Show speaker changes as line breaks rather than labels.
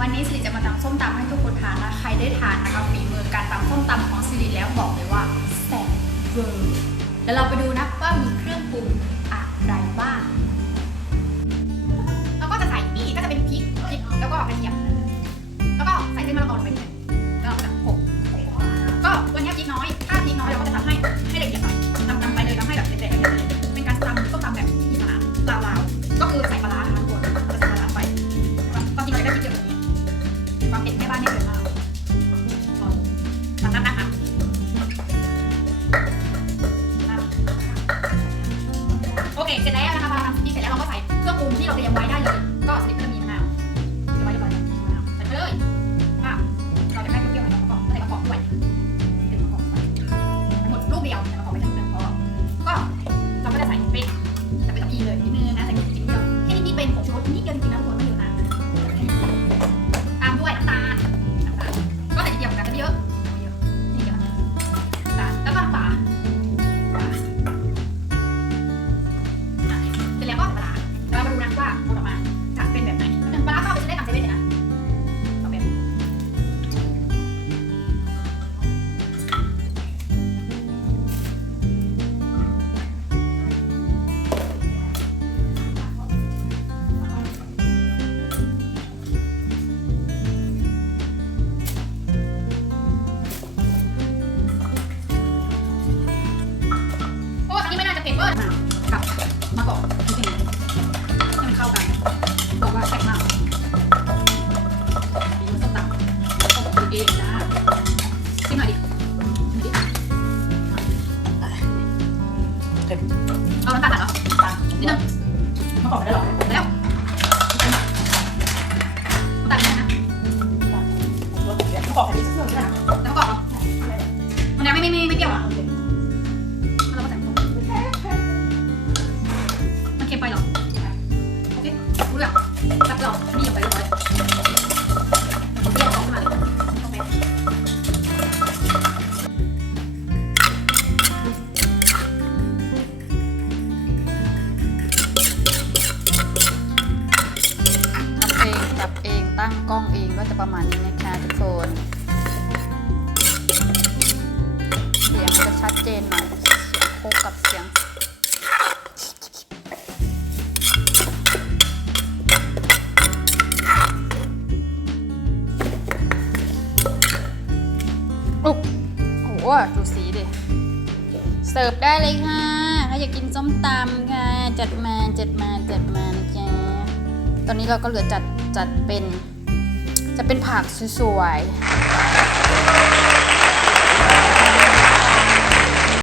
วันนี้สิริจะมาตำส้มตำให้ทุกคนทานนะใครได้ทานนะคะฝีมือการตำส้มตำของสิริแล้วบอกเลยว่าแซ่บเวอร์แล้วเราไปดูนะว่ามีเครื่องปรุงอะไรบ้าง บ้านนี่ยเยอะมากพอทำน้ำนะคะโอเค เสร็จแล้วนะคะพอเราทำพริกเสร็จแล้วเราก็ใส่เครื่องปรุงที่เราเตรียมไว้ได้เลย ก็สลิปก็จะมีมะนาวเรียบร้เรียบร้อยแล้มะนาวใส่ไปเลยอะเราจะให้เปรี้ยวๆหน่อยมะกอกใส่มะกอกด้วยเป็นมะกอกไปหมดลูกเดียวใส่มะกอกไปทั้งนึงพอก็เราก็จะใส่เป็นแต่เป็นตะพีเลยนิดนึงนะใส่นิดเดียวแค่นี้เป็นผงชูรสนิดเดียว กริงๆให้มันเข้ากันบอกว่าแซ่บมากมีส้มตำต้มกับเองจ้าชิมหน่อยดิดิเอาน้ำตาลตัดเหรอนิดนึง
มะกอกได้หรอ
แล้วน้ำตาลนิดนึงนะ
มะกอกใส่พริกเสื่อมได้นะ
แล้วก็กรอกเหรอมันยังไม่ไม่ไม่ไม่เปรี้ยวอะ รับรองนี่ยังไปเรียบร้อยเปรี้ยวออกขึ้นมาเลยโอเค
ทำเองจับเองตั้งกล้องเองก็จะประมาณนี้นะคะทุกคนเสียงจะชัดเจนหน่อยเสียงโคกกับเสียง โอ้โหดูสีดิ เสิร์ฟได้เลยค่ะถ้าอยากกินส้มตำค่ะ จัดมาจัดมาจัดมานะจ๊ะตอนนี้เราก็เหลือจัดจัดเป็น จะเป็นผักสวยๆ